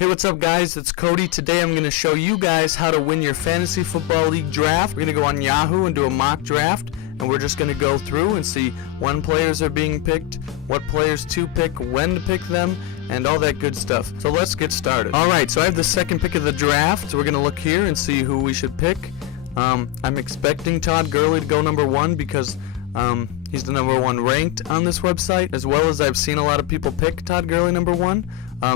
Hey, what's up guys? It's Cody. Today I'm going to show you guys how to win your fantasy football league draft. We're going to go on Yahoo and do a mock draft, and we're just going to go through and see when players are being picked, what players to pick, when to pick them, and all that good stuff. So let's get started. Alright, so I have the second pick of the draft, so we're going to look here and see who we should pick. I'm expecting Todd Gurley to go number 1 because he's the number 1 ranked on this website, as well as I've seen a lot of people pick Todd Gurley number 1.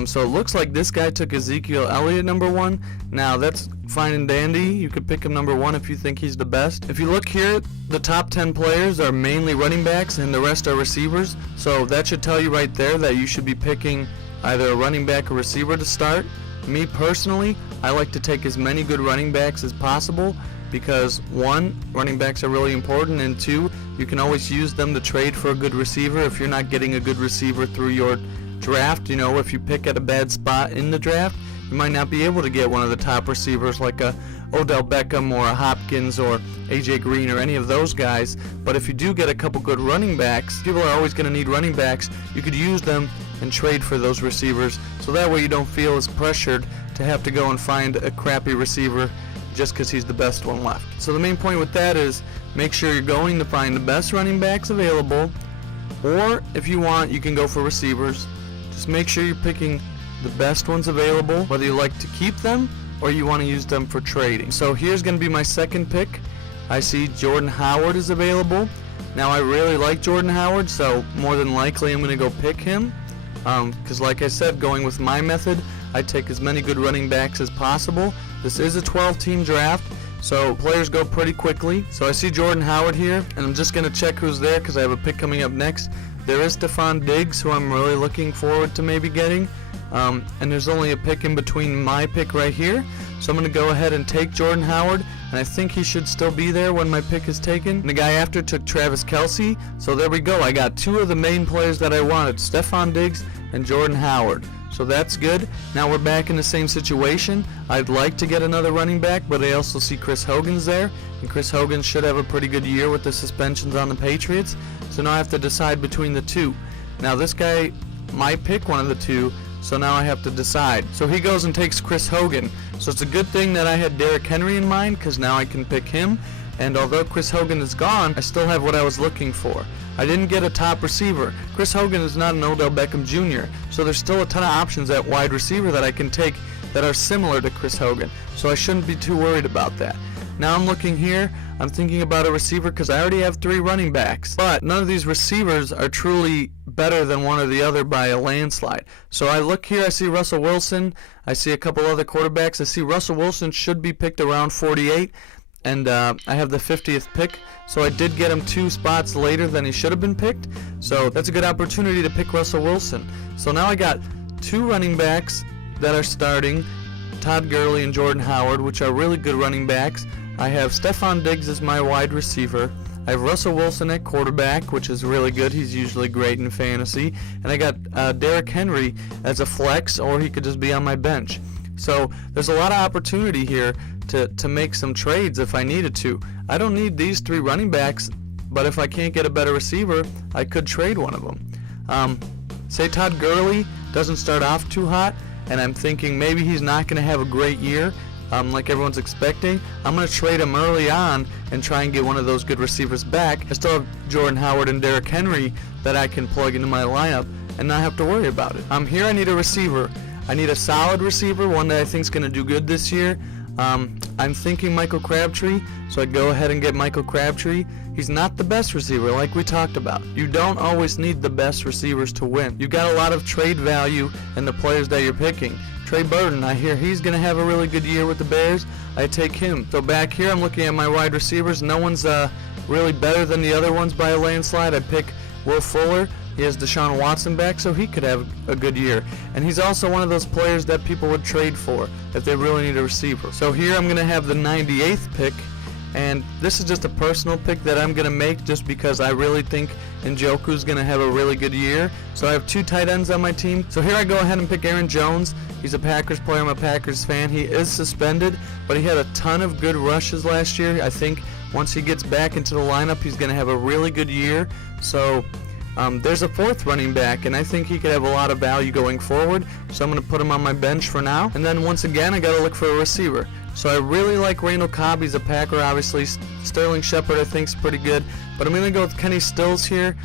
So it looks like this guy took Ezekiel Elliott number 1. Now that's fine and dandy. You could pick him number 1 if you think he's the best. If you look here, the top 10 players are mainly running backs and the rest are receivers. So that should tell you right there that you should be picking either a running back or receiver to start. Me personally, I like to take as many good running backs as possible because 1, running backs are really important, and 2, you can always use them to trade for a good receiver if you're not getting a good receiver through your draft. You know, if you pick at a bad spot in the draft, you might not be able to get one of the top receivers like a Odell Beckham or a Hopkins or AJ Green or any of those guys. But if you do get a couple good running backs, people are always going to need running backs, you could use them and trade for those receivers, so that way you don't feel as pressured to have to go and find a crappy receiver just because he's the best one left. So the main point with that is make sure you're going to find the best running backs available, or if you want, you can go for receivers. Just make sure you're picking the best ones available, whether you like to keep them or you want to use them for trading. So here's going to be my second pick. I see Jordan Howard is available. Now I really like Jordan Howard, so more than likely I'm going to go pick him. Because like I said, going with my method, I take as many good running backs as possible. This is a 12-team draft, so players go pretty quickly. So I see Jordan Howard here, and I'm just going to check who's there because I have a pick coming up next. There is Stefon Diggs, who I'm really looking forward to maybe getting. And there's only a pick in between my pick right here. So I'm going to go ahead and take Jordan Howard, and I think he should still be there when my pick is taken. And the guy after took Travis Kelce, so there we go. I got 2 of the main players that I wanted, Stefon Diggs and Jordan Howard. So that's good. Now we're back in the same situation. I'd like to get another running back, but I also see Chris Hogan's there, and Chris Hogan should have a pretty good year with the suspensions on the Patriots. So now I have to decide between the 2. Now this guy might pick one of the 2, so now I have to decide. So he goes and takes Chris Hogan. So it's a good thing that I had Derrick Henry in mind, because now I can pick him. And although Chris Hogan is gone, I still have what I was looking for. I didn't get a top receiver. Chris Hogan is not an Odell Beckham Jr., so there's still a ton of options at wide receiver that I can take that are similar to Chris Hogan, so I shouldn't be too worried about that. Now I'm looking here, I'm thinking about a receiver because I already have 3 running backs, but none of these receivers are truly better than one or the other by a landslide. So I look here, I see Russell Wilson, I see a couple other quarterbacks. I see Russell Wilson should be picked around 48, and I have the 50th pick, so I did get him 2 spots later than he should have been picked, so that's a good opportunity to pick Russell Wilson. So now I got 2 running backs that are starting, Todd Gurley and Jordan Howard, which are really good running backs. I have Stefon Diggs as my wide receiver. I have Russell Wilson at quarterback, which is really good. He's usually great in fantasy. And I got Derrick Henry as a flex, or he could just be on my bench. So there's a lot of opportunity here to make some trades if I needed to. I don't need these 3 running backs, but if I can't get a better receiver, I could trade one of them. Say Todd Gurley doesn't start off too hot, and I'm thinking maybe he's not going to have a great year like everyone's expecting. I'm going to trade him early on and try and get one of those good receivers back. I still have Jordan Howard and Derrick Henry that I can plug into my lineup and not have to worry about it. Here I need a receiver. I need a solid receiver, one that I think is going to do good this year. I'm thinking Michael Crabtree, so I go ahead and get Michael Crabtree. He's not the best receiver like we talked about. You don't always need the best receivers to win. You got a lot of trade value in the players that you're picking. Trey Burton, I hear he's going to have a really good year with the Bears. I take him. So back here I'm looking at my wide receivers. No one's really better than the other ones by a landslide. I pick Will Fuller. He has Deshaun Watson back, so he could have a good year. And he's also one of those players that people would trade for if they really need a receiver. So here I'm going to have the 98th pick, and this is just a personal pick that I'm going to make just because I really think Njoku's going to have a really good year. So I have 2 tight ends on my team. So here I go ahead and pick Aaron Jones. He's a Packers player. I'm a Packers fan. He is suspended, but he had a ton of good rushes last year. I think once he gets back into the lineup, he's going to have a really good year. So There's a fourth running back, and I think he could have a lot of value going forward, so I'm going to put him on my bench for now. And then once again, I got to look for a receiver. So I really like Randall Cobb. He's a Packer, obviously. Sterling Shepard, I think, is pretty good. But I'm going to go with Kenny Stills here,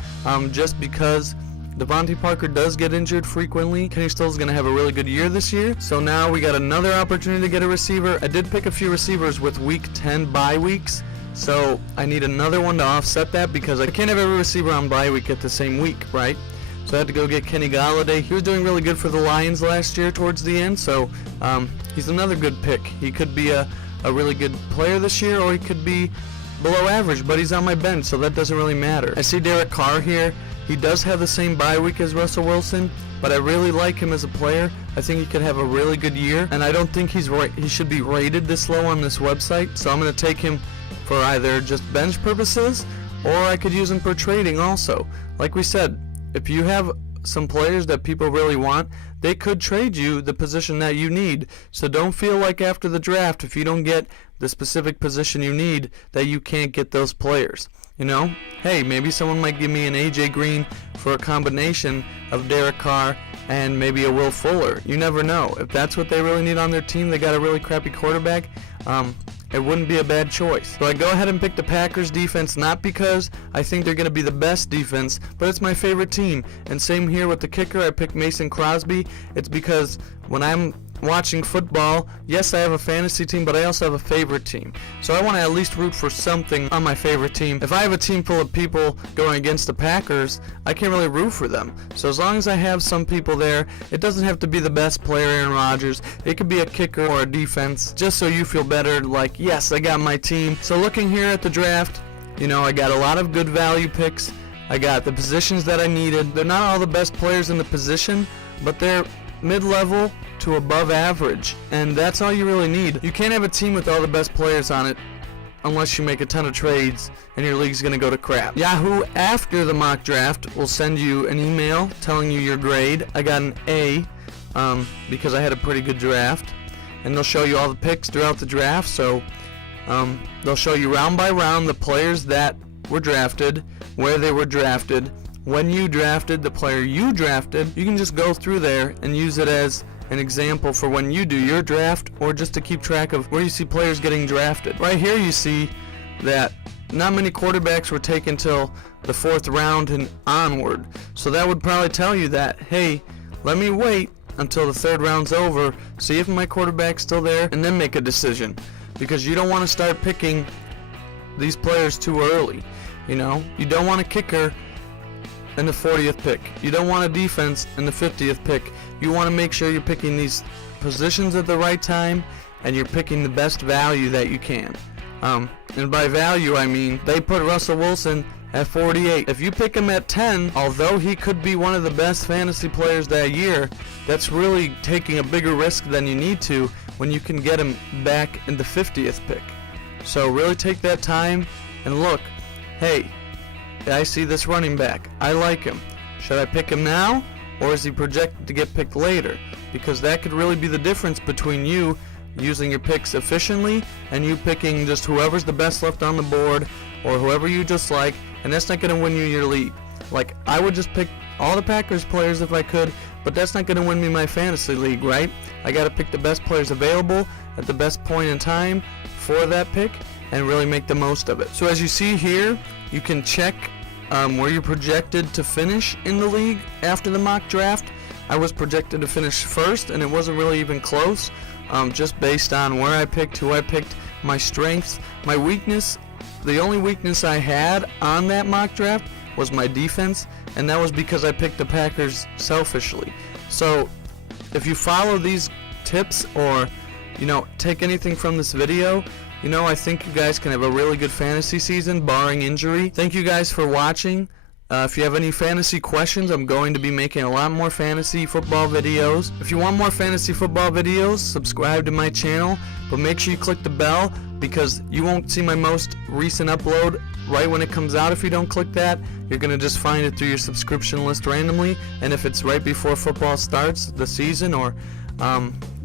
just because Devontae Parker does get injured frequently. Kenny Stills is going to have a really good year this year. So now we got another opportunity to get a receiver. I did pick a few receivers with Week 10 bye weeks, so I need another one to offset that because I can't have every receiver on bye week at the same week, right? So I had to go get Kenny Golladay. He was doing really good for the Lions last year towards the end, so he's another good pick. He could be a really good player this year, or he could be below average, but he's on my bench, so that doesn't really matter. I see Derek Carr here. He does have the same bye week as Russell Wilson, but I really like him as a player. I think he could have a really good year, and I don't think he should be rated this low on this website, so I'm going to take him for either just bench purposes, or I could use him for trading also. Like we said, if you have some players that people really want, they could trade you the position that you need. So don't feel like after the draft, if you don't get the specific position you need, that you can't get those players. You know, hey, maybe someone might give me an AJ Green for a combination of Derek Carr and maybe a Will Fuller. You never know. If that's what they really need on their team, they got a really crappy quarterback, it wouldn't be a bad choice. So I go ahead and pick the Packers defense, not because I think they're going to be the best defense, but it's my favorite team. And same here with the kicker, I picked Mason Crosby. It's because when I'm watching football, yes, I have a fantasy team, but I also have a favorite team. So I want to at least root for something on my favorite team. If I have a team full of people going against the Packers, I can't really root for them. So as long as I have some people there, it doesn't have to be the best player, Aaron Rodgers. It could be a kicker or a defense, just so you feel better, like, yes, I got my team. So looking here at the draft, you know, I got a lot of good value picks. I got the positions that I needed. They're not all the best players in the position, but they're mid-level to above average, and that's all you really need. You can't have a team with all the best players on it unless you make a ton of trades and your league's going to go to crap. Yahoo, after the mock draft, will send you an email telling you your grade. I got an A because I had a pretty good draft, and they'll show you all the picks throughout the draft. So they'll show you round by round the players that were drafted, where they were drafted, when you drafted, the player you drafted. You can just go through there and use it as an example for when you do your draft, or just to keep track of where you see players getting drafted. Right here you see that not many quarterbacks were taken till the 4th round and onward. So that would probably tell you that, hey, let me wait until the 3rd round's over, see if my quarterback's still there, and then make a decision. Because you don't want to start picking these players too early. You know, you don't want a kicker in the 40th pick. You don't want a defense in the 50th pick. You want to make sure you're picking these positions at the right time, and you're picking the best value that you can. And by value, I mean they put Russell Wilson at 48. If you pick him at 10, although he could be one of the best fantasy players that year, that's really taking a bigger risk than you need to when you can get him back in the 50th pick. So really take that time and look, hey, I see this running back. I like him. Should I pick him now, or is he projected to get picked later? Because that could really be the difference between you using your picks efficiently and you picking just whoever's the best left on the board, or whoever you just like, and that's not going to win you your league. Like, I would just pick all the Packers players if I could, but that's not going to win me my fantasy league, right? I got to pick the best players available at the best point in time for that pick and really make the most of it. So as you see here, you can check where you're projected to finish in the league after the mock draft. I was projected to finish first, and it wasn't really even close, just based on where I picked, who I picked, my strengths. My weakness, the only weakness I had on that mock draft was my defense, and that was because I picked the Packers selfishly. So if you follow these tips, or take anything from this video, I think you guys can have a really good fantasy season, barring injury. Thank you guys for watching. If you have any fantasy questions, I'm going to be making a lot more fantasy football videos. If you want more fantasy football videos, subscribe to my channel, but make sure you click the bell, because you won't see my most recent upload right when it comes out. If you don't click that, you're going to just find it through your subscription list randomly, and if it's right before football starts, the season, or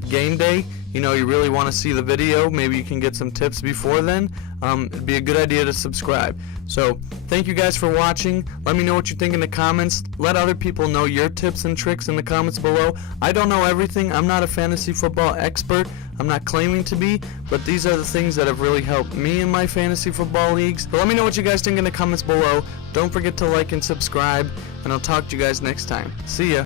game day, you really want to see the video, maybe you can get some tips before then, it'd be a good idea to subscribe. So thank you guys for watching. Let me know what you think in the comments. Let other people know your tips and tricks in the comments below. I don't know everything. I'm not a fantasy football expert. I'm not claiming to be, but these are the things that have really helped me in my fantasy football leagues. So let me know what you guys think in the comments below. Don't forget to like and subscribe, and I'll talk to you guys next time. See ya.